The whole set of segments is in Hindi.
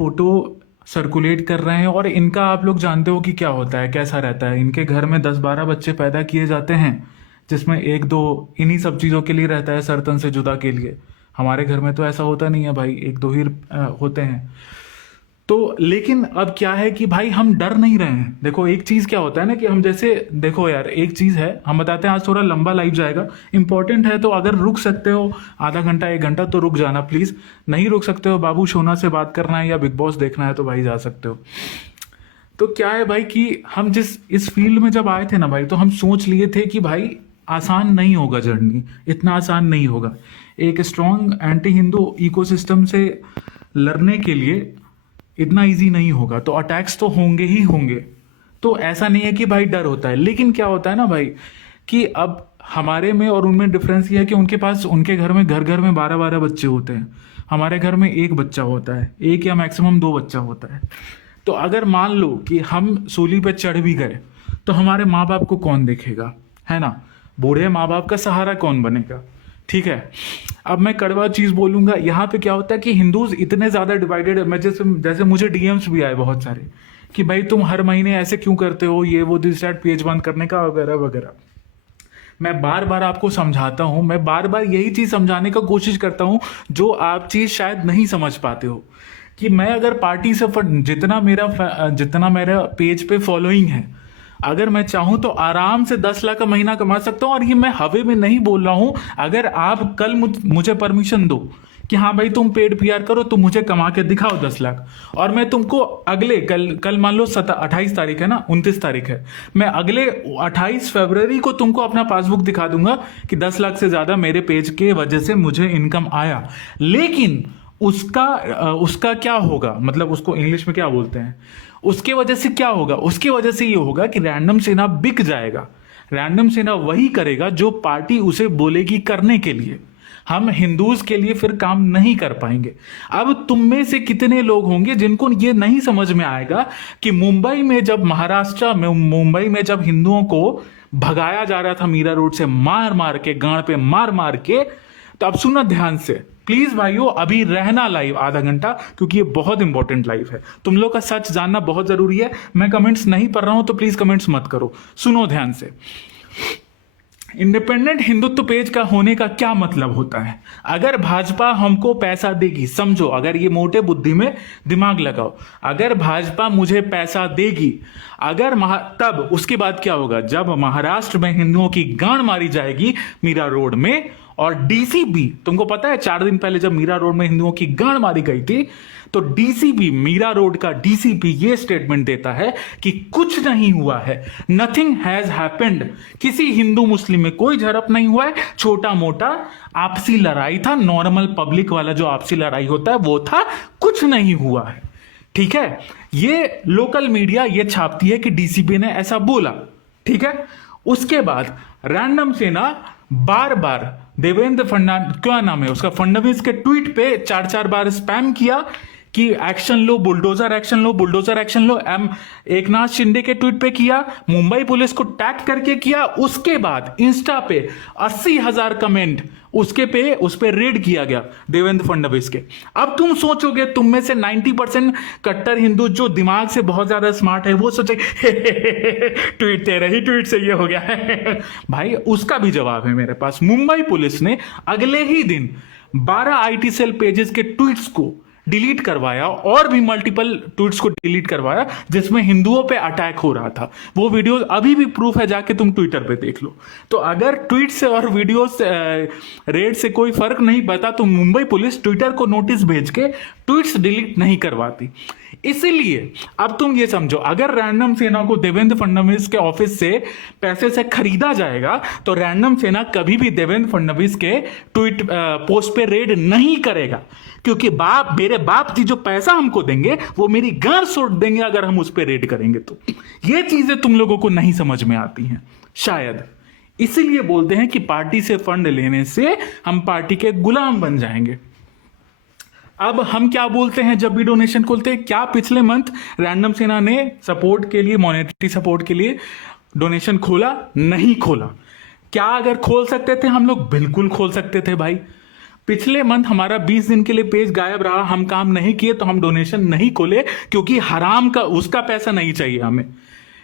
फोटो सर्कुलेट कर रहे हैं और इनका आप लोग जानते हो कि क्या होता है, कैसा रहता है। इनके घर में 10-12 बच्चे पैदा किए जाते हैं, जिसमें एक दो इन्हीं सब चीज़ों के लिए रहता है, सर्तन से जुदा के लिए। हमारे घर में तो ऐसा होता नहीं है भाई, एक दो ही होते हैं। तो लेकिन अब क्या है कि भाई हम डर नहीं रहे हैं। देखो एक चीज क्या होता है ना कि हम जैसे, देखो यार एक चीज है, हम बताते हैं आज थोड़ा लंबा लाइव जाएगा, इंपॉर्टेंट है, तो अगर रुक सकते हो आधा घंटा 1 घंटा तो रुक जाना प्लीज। नहीं रुक सकते हो, बाबू सोना से बात करना है या बिग बॉस देखना है तो भाई जा सकते हो। तो क्या है भाई कि हम जिस इस फील्ड में जब आए थे ना भाई, तो हम सोच लिए थे कि भाई आसान नहीं होगा, जर्नी इतना आसान नहीं होगा। एक स्ट्रॉन्ग एंटी हिंदू इकोसिस्टम से लड़ने के लिए इतना इजी नहीं होगा, तो अटैक्स तो होंगे ही होंगे। तो ऐसा नहीं है कि भाई डर होता है, लेकिन क्या होता है ना भाई कि अब हमारे में और उनमें डिफरेंस ये है कि उनके पास, उनके घर में घर घर में 12-12 बच्चे होते हैं, हमारे घर में एक बच्चा होता है, एक या मैक्सिमम 2 बच्चा होता है। तो अगर मान लो कि हम सूली पे चढ़ भी गए तो हमारे माँ बाप को कौन देखेगा, है ना? बूढ़े माँ बाप का सहारा कौन बनेगा? ठीक है। अब मैं कड़वा चीज बोलूंगा, यहाँ पे क्या होता है कि हिंदूज इतने ज्यादा डिवाइडेड है। मैं जैसे जैसे मुझे डीएम्स भी आए बहुत सारे कि भाई तुम हर महीने ऐसे क्यों करते हो, ये वो दिस दैट, पेज बंद करने का वगैरह वगैरह। मैं बार बार आपको समझाता हूं, मैं बार बार यही चीज समझाने का कोशिश करता हूं जो आप चीज शायद नहीं समझ पाते हो, कि मैं अगर पार्टी से जितना मेरा पेज पे फॉलोइंग है, अगर मैं चाहूं तो आराम से 10 लाख का महीना कमा सकता हूं। और ये मैं हवे में नहीं बोल रहा हूं। अगर आप कल मुझे परमिशन दो कि हाँ भाई तुम पेड पीआर करो, तुम मुझे कमा के दिखाओ 10 लाख, और मैं तुमको अगले कल मान लो 28 तारीख है ना, 29 तारीख है, मैं अगले 28 फरवरी को तुमको अपना पासबुक दिखा दूंगा कि 10 लाख से ज्यादा मेरे पेज के वजह से मुझे इनकम आया। लेकिन उसका क्या होगा, मतलब उसको इंग्लिश में क्या बोलते हैं, उसके वजह से क्या होगा? उसके वजह से ये होगा कि रैंडम सेना बिक जाएगा। रैंडम सेना वही करेगा जो पार्टी उसे बोलेगी करने के लिए। हम हिंदूज के लिए फिर काम नहीं कर पाएंगे। अब तुम में से कितने लोग होंगे जिनको ये नहीं समझ में आएगा कि महाराष्ट्र में मुंबई में जब हिंदुओं को भगाया जा रहा था मीरा रोड से, मार मार के, गांड पे मार मार के। तो अब सुनना ध्यान से प्लीज भाइयों, अभी रहना लाइव आधा घंटा, क्योंकि ये बहुत इंपॉर्टेंट लाइव है। तुम लोग का सच जानना बहुत जरूरी है। मैं कमेंट्स नहीं पढ़ रहा हूं तो प्लीज कमेंट्स मत करो, सुनो ध्यान से। इंडिपेंडेंट हिंदुत्व पेज का होने का क्या मतलब होता है? अगर भाजपा हमको पैसा देगी, समझो, अगर ये मोटे बुद्धि में दिमाग लगाओ, अगर भाजपा मुझे पैसा देगी, तब उसके बाद क्या होगा? जब महाराष्ट्र में हिंदुओं की गांड मारी जाएगी मीरा रोड में, और डीसीपी, तुमको पता है 4 दिन पहले जब मीरा रोड में हिंदुओं की गांड मारी गई थी, तो डीसीपी, मीरा रोड का डीसीपी ये स्टेटमेंट देता है कि कुछ नहीं हुआ है, नथिंग हैज हैपेंड। किसी हिंदू मुस्लिम में कोई झड़प नहीं हुआ है, छोटा मोटा आपसी लड़ाई था, नॉर्मल पब्लिक वाला जो आपसी लड़ाई होता है वो था, कुछ नहीं हुआ है। ठीक है, ये लोकल मीडिया ये छापती है कि डीसीपी ने ऐसा बोला। ठीक है, उसके बाद रैंडम सेना बार बार देवेंद्र फडणवीस, क्या नाम है उसका, फडणवीस के ट्वीट पे 4-4 बार स्पैम किया कि एक्शन लो, बुलडोजर एक्शन लो, बुलडोजर एक्शन लो। एकनाथ शिंदे के ट्वीट पे किया, मुंबई पुलिस को टैग करके किया। उसके बाद इंस्टा पे 80,000 कमेंट उस पे रेड किया गया देवेंद्र फडणवीस के। अब तुम सोचोगे, तुम में से 90% कट्टर हिंदू जो दिमाग से बहुत ज्यादा स्मार्ट है, वो सोचे ट्वीट तेरे ही ट्वीट से ये हो गया भाई उसका भी जवाब है मेरे पास। मुंबई पुलिस ने अगले ही दिन 12 आईटी सेल पेजेस के ट्वीट्स को डिलीट करवाया, और भी मल्टीपल ट्वीट्स को डिलीट करवाया जिसमें हिंदुओं पे अटैक हो रहा था। वो वीडियो अभी भी प्रूफ है, जाके तुम ट्विटर पे देख लो। तो अगर ट्वीट से और वीडियो से रेड से कोई फर्क नहीं पड़ता तो मुंबई पुलिस ट्विटर को नोटिस भेज के ट्वीट्स डिलीट नहीं करवाती। इसीलिए अब तुम ये समझो, अगर रैंडम सेना को देवेंद्र फडणवीस के ऑफिस से पैसे से खरीदा जाएगा तो रैंडम सेना कभी भी देवेंद्र फडणवीस के ट्वीट पोस्ट पे रेड नहीं करेगा, क्योंकि मेरे बाप जी जो पैसा हमको देंगे वो मेरी गांड सोट देंगे अगर हम उस पर रेड करेंगे। तो ये चीजें तुम लोगों को नहीं समझ में आती हैं शायद, इसीलिए बोलते हैं कि पार्टी से फंड लेने से हम पार्टी के गुलाम बन जाएंगे। अब हम क्या बोलते हैं जब भी डोनेशन खोलते हैं? क्या पिछले मंथ रैंडम सेना ने सपोर्ट के लिए, मॉनेटरी सपोर्ट के लिए डोनेशन खोला? नहीं खोला। क्या अगर खोल सकते थे हम लोग? बिल्कुल खोल सकते थे भाई। पिछले मंथ हमारा 20 दिन के लिए पेज गायब रहा, हम काम नहीं किए तो हम डोनेशन नहीं खोले, क्योंकि हराम का उसका पैसा नहीं चाहिए हमें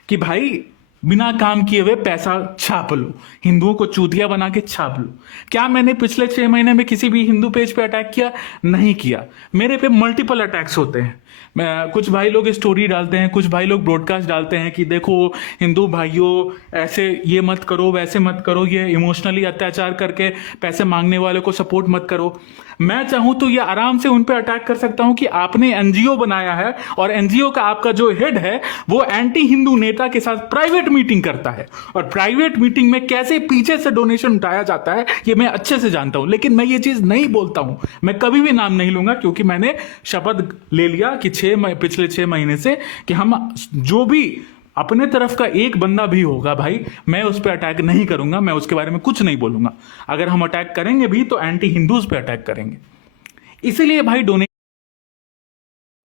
कि भाई बिना काम किए हुए पैसा छाप लो, हिंदुओं को चूतिया बना के छाप लो। क्या मैंने पिछले 6 महीने में किसी भी हिंदू पेज पे अटैक किया? नहीं किया। मेरे पे मल्टीपल अटैक्स होते हैं। कुछ भाई लोग स्टोरी डालते हैं, कुछ भाई लोग ब्रॉडकास्ट डालते हैं कि देखो हिंदू भाइयों ऐसे ये मत करो, वैसे मत करो, ये इमोशनली अत्याचार करके पैसे मांगने वाले को सपोर्ट मत करो। मैं चाहूं तो ये आराम से उन पे अटैक कर सकता हूं कि आपने एनजीओ बनाया है और एनजीओ का आपका जो हेड है वो एंटी हिंदू नेता के साथ प्राइवेट मीटिंग करता है, और प्राइवेट मीटिंग में कैसे पीछे से डोनेशन उठाया जाता है ये मैं अच्छे से जानता हूं। लेकिन मैं ये चीज नहीं बोलता हूं, मैं कभी भी नाम नहीं लूंगा, क्योंकि मैंने शपथ ले लिया कि पिछले 6 महीने से कि हम जो भी अपने तरफ का एक बंदा भी होगा भाई, मैं उस पर अटैक नहीं करूंगा, मैं उसके बारे में कुछ नहीं बोलूंगा। अगर हम अटैक करेंगे भी तो एंटी हिंदूज पे अटैक करेंगे। इसीलिए भाई डोनेशन